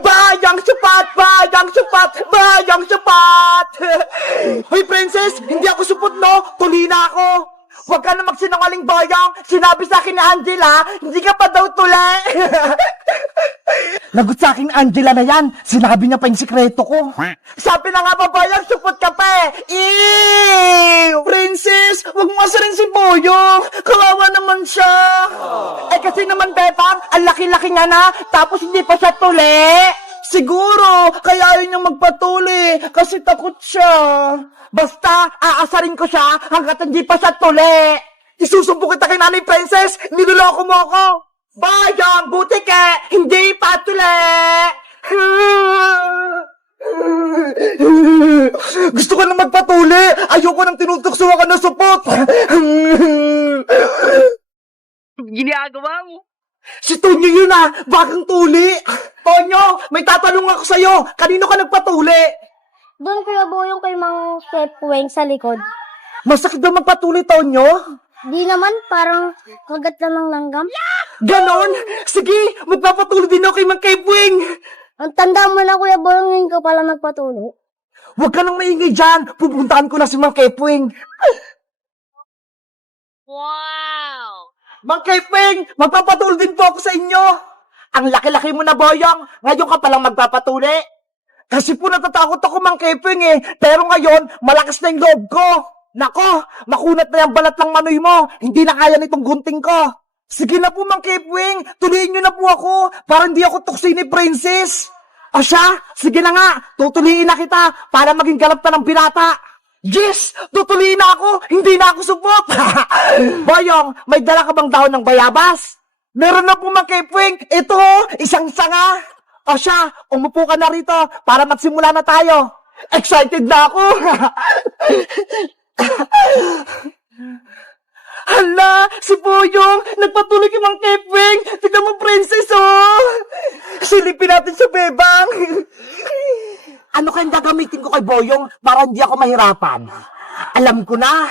Bayang supat! Bayang supat! Bayang supat! Hoy, princess! Hindi ako supot, no? Tuli na ako! Huwag ka na magsinungaling, Bayang! Sinabi sa akin ni Angela, hindi ka pa daw tuli! Lagot sa akin, Angela na yan! Sinabi niya pa yung sikreto ko! Sabi na nga ba, Bayang, supot ka pa eh! Ew! Princess! Huwag mo asarin si Boyong! Kawawa naman siya! Eh kasi naman, Bebang, ang laki-laki nga na, tapos hindi pa siya tuli! Siguro, kaya ayaw niyang magpatuli kasi takot siya. Basta, aasarin ko siya hanggat hindi pa siya tuli. Isusumpo kita kay Nanay Princess, niloloko mo ako. Bayang, buti ka, hindi pa tuli. Gusto ko na magpatuli. Ayoko nang tinutuksuhan ka na supot. Ginagawa mo? Si Tonyo yun bakang tuli. Tonyo, may tatanong ako sa'yo. Kanino ka nagpatuli? Doon Kuya Boyong kay Mang Pepweng sa likod. Masakit daw magpatuli, Tonyo? Di naman, parang kagat lang ng langgam. Ganon? Sige, magpapatuli din ako kay Mang Kepwing. Ang tanda mo na Kuya Boyong, ngayon ka pala nagpatuloy. Huwag ka nang maingay dyan. Pupuntahan ko na si Mang Kepwing. Wow! Mang Kepwing, magpapatuli din po ako sa inyo. Ang laki-laki mo na, Boyong. Ngayon ka palang magpapatuli. Kasi po natatakot ako, Mang Kepwing eh. Pero ngayon, malakas na yung loob ko. Nako, makunat na yung balat ng manoy mo. Hindi na kaya nitong gunting ko. Sige na po, Mang Kepwing. Tuliin nyo na po ako para hindi ako tuksi ni Princess. O siya, sige na nga. Tutuliin na kita para maging galap na ng binata. Yes! Tutuliin na ako! Hindi na ako supot! Boyong, may dala ka bang dahon ng bayabas? Meron na po, Mang Kepwing. Ito, isang sanga. O siya, umupo ka na rito para magsimula na tayo. Excited na ako. Hala, si Boyong, nagpatuloy kay Mang Kepwing. Tignan mo, Princess, oh. Silipin natin sa bebang. Ano kayang gagamitin ko kay Boyong para hindi ako mahirapan? Alam ko na.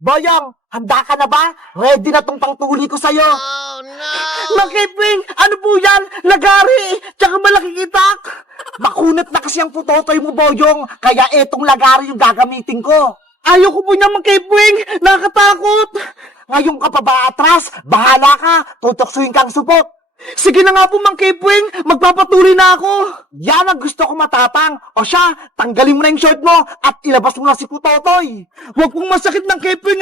Boyong, handa ka na ba? Ready na tong pangtuli ko sa'yo. Oh no! Mang Kepwing, ano po yan? Lagari, tsaka malaki itak. Makunat na kasi ang putotoy mo, Boyong. Kaya etong lagari yung gagamitin ko. Ayoko po niya, Mang Kepwing. Nakakatakot. Ngayon ka pa ba atras? Bahala ka. Tutoksuhin kang supot. Sige na nga po, Mang Kepwing. Magpapatuloy na ako. Yan ang gusto ko matapang. O siya, tanggalin mo na yung short mo at ilabas mo na si Putotoy. Huwag pong masakit, Mang Kepwing,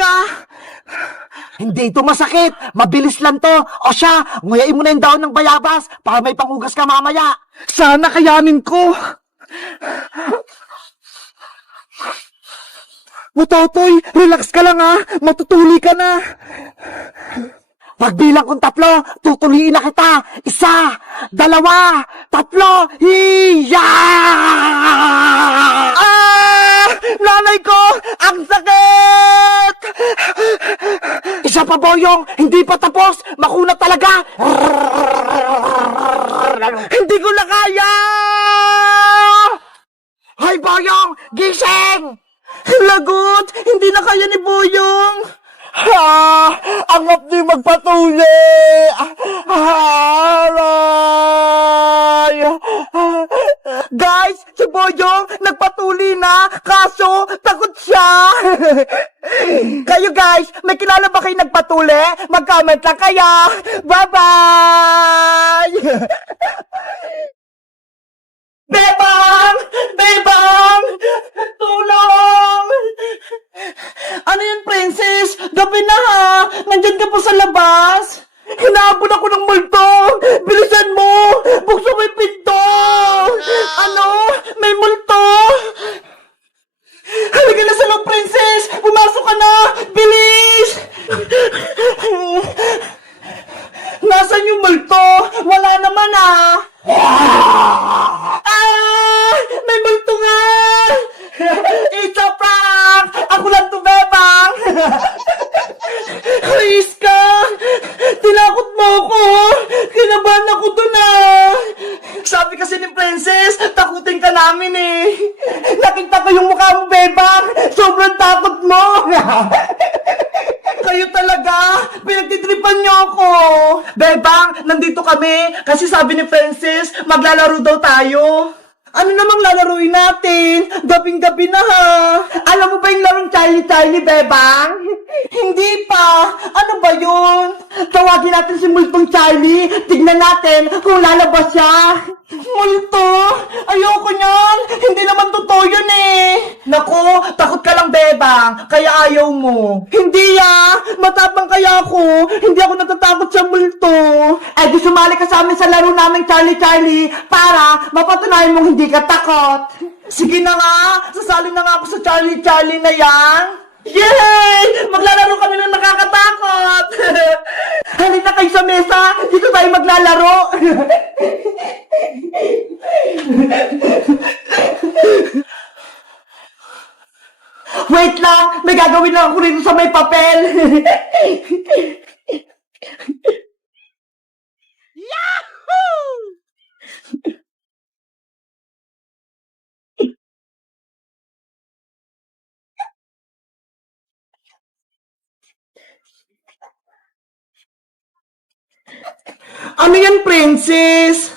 Hindi ito masakit. Mabilis lang to. O siya, nguyain mo na yung daon ng bayabas para may panghugas ka mamaya. Sana kayanin ko. Putotoy, relax ka lang matutuli ka na. Pagbilang kong 3, tutuliin na kita. 1, 2, 3, hiya! Nanay ko! Ang sakit! Isa pa, Boyong! Hindi pa tapos! Makunat talaga! Hindi ko na kaya! Hoy, Boyong! Gising! Lagot! Hindi na kaya ni Boyong! Angap di magpatuli! Aray! Guys, si Boyong nagpatuli na, kaso takot siya! Kayo guys, may kilala ba kayo nagpatuli? Mag-comment lang kaya! Bye-bye! Bebang! Bebang! Tulong! Ano yun, Princess? Gabi na Nandyan ka pa sa labas? Hinahabol ako ng multo! Bilisan mo! Buksan mo yung pinto! Ano? May multo! Halika na sa loob, Princess! Pumasok ka na! Bilis! Nasaan yung multo? Wala naman may multo nga! It's a prank! Ako lang to, Bebang! Ayos ka! Tinakot mo ako! Kinabahan ako dun Sabi kasi ni Princess, takutin ka namin Nakita ko yung mukha mo, Bebang! Sobrang takot mo! Kayo talaga, pinagtitripan niyo ako. Bebang, nandito kami kasi sabi ni Francis, maglalaro daw tayo. Ano namang lalaruin natin? Gabing-gabi na ha. Alam mo ba yung larong Charlie, Bebang? Hindi pa. Ano ba yun? Tawagin natin si Multong Charlie. Tignan natin kung lalabas siya. Multo? Ayoko niyan. Hindi naman totoo yun eh. Naku, takot ka lang, Bebang. Kaya ayaw mo. Hindi matapang kaya ako. Hindi ako natatakot sa multo. Eh di sumali ka sa amin sa laro namin Charlie para mapatunayan mong hindi ka takot. Sige na nga, sasali na nga ako sa Charlie na yan. Yay! Maglalaro kami ng nakakatakot! Halika kayo sa mesa, dito tayo maglalaro. Wait lang, may gagawin lang ako rito sa may papel. Ano yan, Princess?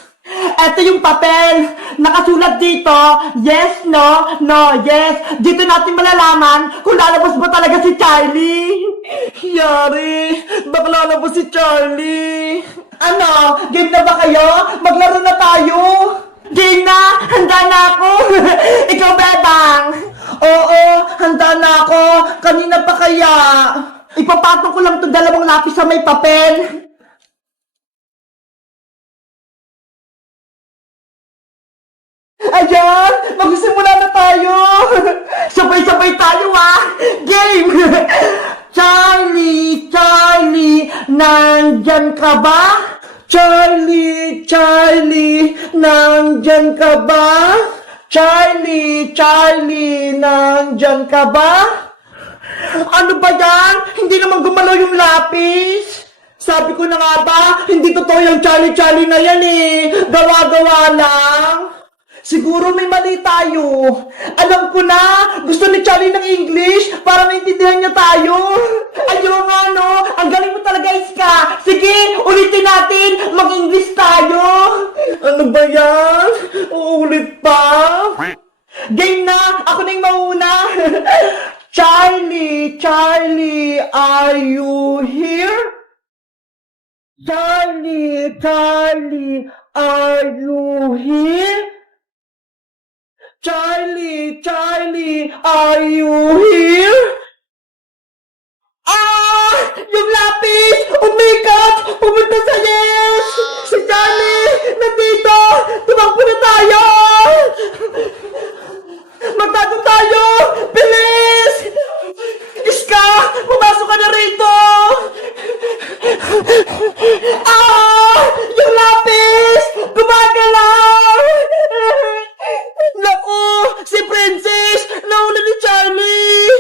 Ito yung papel. Nakasulat dito, yes, no, yes. Dito natin malalaman kung lalabas ba talaga si Charlie. Yari, baka lalabas si Charlie. Ano, game na ba kayo? Maglaro na tayo. Game na, handa na ako. Ikaw, Bebang. Oo, handa na ako. Kanina pa kaya. Ipapatong ko lang itong 2 lapis sa may papel. Ayan! Magsisimula na tayo! Sabay-sabay tayo Game! Charlie, nandyan ka ba? Charlie, nandyan ka ba? Charlie, nandyan ka ba? Ano ba yan? Hindi naman gumalaw yung lapis. Sabi ko na nga ba, hindi totoo yung Charlie na yan eh. Gawa-gawa lang. Siguro may mali tayo. Alam ko na, gusto ni Charlie ng English para maintindihan niya tayo. Ayaw nga no, ang galing mo talaga, Iska. Sige, ulitin natin, mag-English tayo. Ano ba yan? Uulit pa? Game na, ako na yung mauna. Charlie, are you here? Charlie, are you here? Charlie, are you here? Yung lapis! Oh my God! Pumunta sa yes! Si Charlie! Nandito! Tumakbo na tayo! Magtago tayo! Bilis! Iska! Pumasok ka na rito! Yung lapis! Gumagalaw! Naku! Si Princess! Nahuli ni Charlie!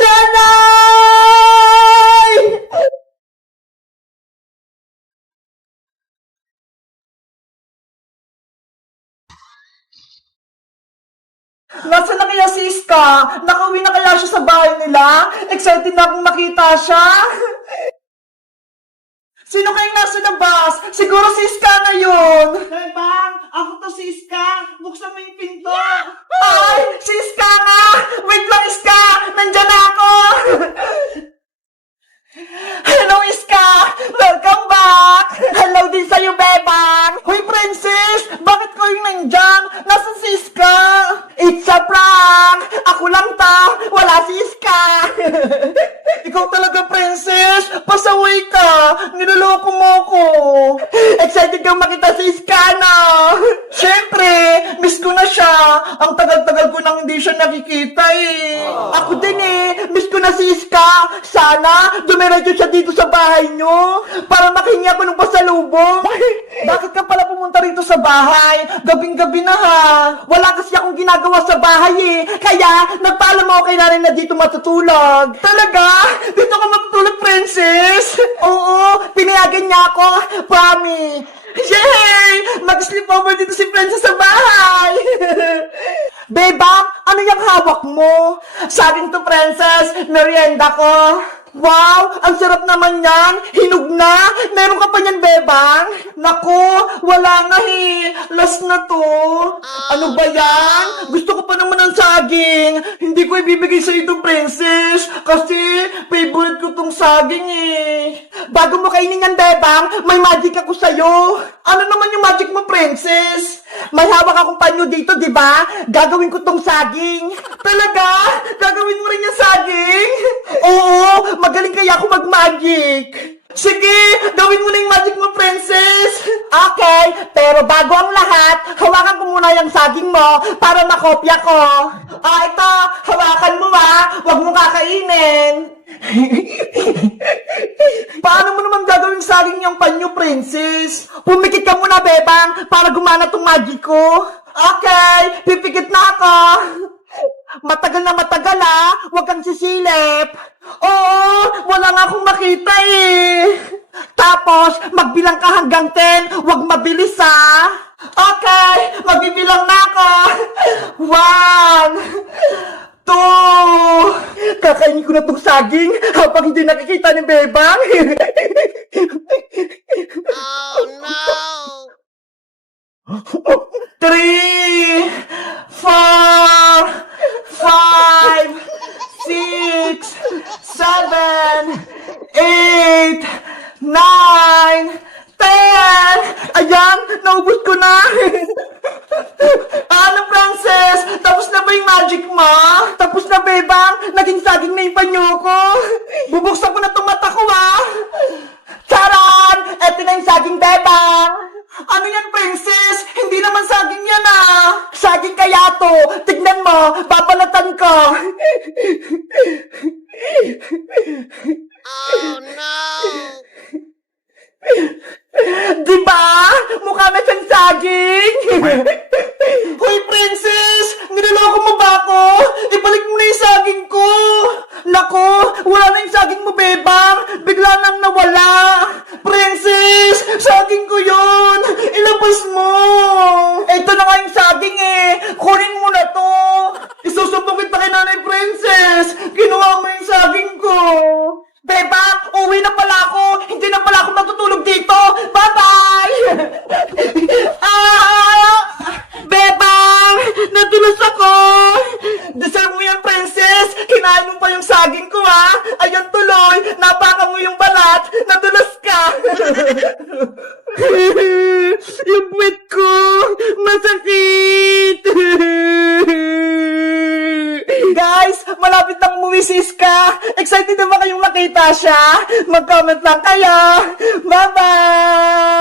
Nanay! Nasaan na kaya si Iska? Nakauwi na kaya siya sa bahay nila? Excited na akong makita siya! Sino kayong nasa labas? Siguro si Iska na yun! Bebang! Ako to si Iska! Buksan mo yung pinto! Ay! Si Iska nga! Wait lang, Iska! Nandyan na ako! Hello, Iska! Welcome back! Hello din sa'yo, Bebang! Hoy, Princess! Bakit ko yung nandyan? Nasaan si Iska? It's a prank! Ako lang ta! Wala si Iska! Ikaw talaga, Princess! Pasaway ka! Niloloko mo ko! Excited kang makita si Iska na! Siyempre! Miss ko na siya! Ang tagal-tagal ko nang hindi siya nakikita eh! Ako din eh! Miss ko na si Iska! Sana dumiretso siya dito sa bahay nyo para makingi ako ng pasalubong! Bakit ka pala pumunta rito sa bahay? Gabing-gabi na ha! Wala kasi akong ginagawa sa bahay eh! Kaya nagpaalam ako kay nanay na dito matutulog! Talaga? Dito ka matutulog, Princess? Oo! Pinayagan niya ako! Promise! Yay! Mag-sleepover dito si Princess sa bahay! Bebang, ano yung hawak mo? Saging to, princess. Merienda ko. Wow, ang sarap naman yan. Hinog na. Meron ka pa niyan, Bebang? Naku, wala nga eh. Last na to. Ano ba yan? Gusto ko pa naman ng saging. Hindi ko ibibigay sa ito, princess. Kasi favorite ko tong saging eh. Bago mo kainin yan, Bebang, may magic ako sa'yo. Ano naman yung magic mo, princess? May hawak akong panyo dito, di ba? Gagawin ko tong saging. Talaga? Gagawin mo rin yung saging? Oo, magaling kaya ako mag-magic. Sige, gawin mo na yung magic mo, princess. Okay, pero bago ang lahat, hawakan ko muna yung saging mo para makopya ko. Ito, hawakan mo huwag mo kakainin. Paano mo naman gagawin saging yung panyo, princess? Pumikit ka muna, Bebang, para gumana tong magic ko. Okay, pipikit na ako. Matagal na matagal huwag kang sisilip. Oo, wala nga akong makita eh. Tapos, magbilang ka hanggang 10, huwag mabilis Okay, magbibilang na ako. 1, 2, kakainin ko na tong saging habang hindi nakikita ni Bebang. Oh no! 3, 4, 5, 6, 7, 8, 9, 10. Ayan, naubos ko na. Ano, princess? Tapos na ba yung magic mo? Tapos na, Bebang? Naging saging na yung panyo ko. Bubuksan ko na itong mata ko, Charan! Eto na yung saging, Bebang. Ano yan, princess? Hindi naman saging yan, Saging kaya to. Tignan mo, babalatan ko. Oh no! Diba? Mukha na siyang saging. Hoy, princess! Niloloko mo ba ako? Ibalik mo na yung saging ko. Nako, wala na yung saging mo, Bebang. Bigla nang nawala. Princess, saging ko yun. Ilabas mo. Ito na nga yung saging eh. Kunin mo na to. Isusumbong kita kay Nanay Princess. Kinuha mo yung saging ko. Bebang, uwi na pala ako. Hindi na pala ako matutulog dito. Bye-bye! Bebang! Natulos ako! Deserve mo yan, princess! Kinain mo pa yung saging ko, Ayan tuloy! Napaka mo yung balat! Natulos ka! Yung puwet ko! Masakit! Guys, malapit nang umuwi si Iska. Excited na ba kayong makita siya? Mag-comment lang kayo. Bye-bye!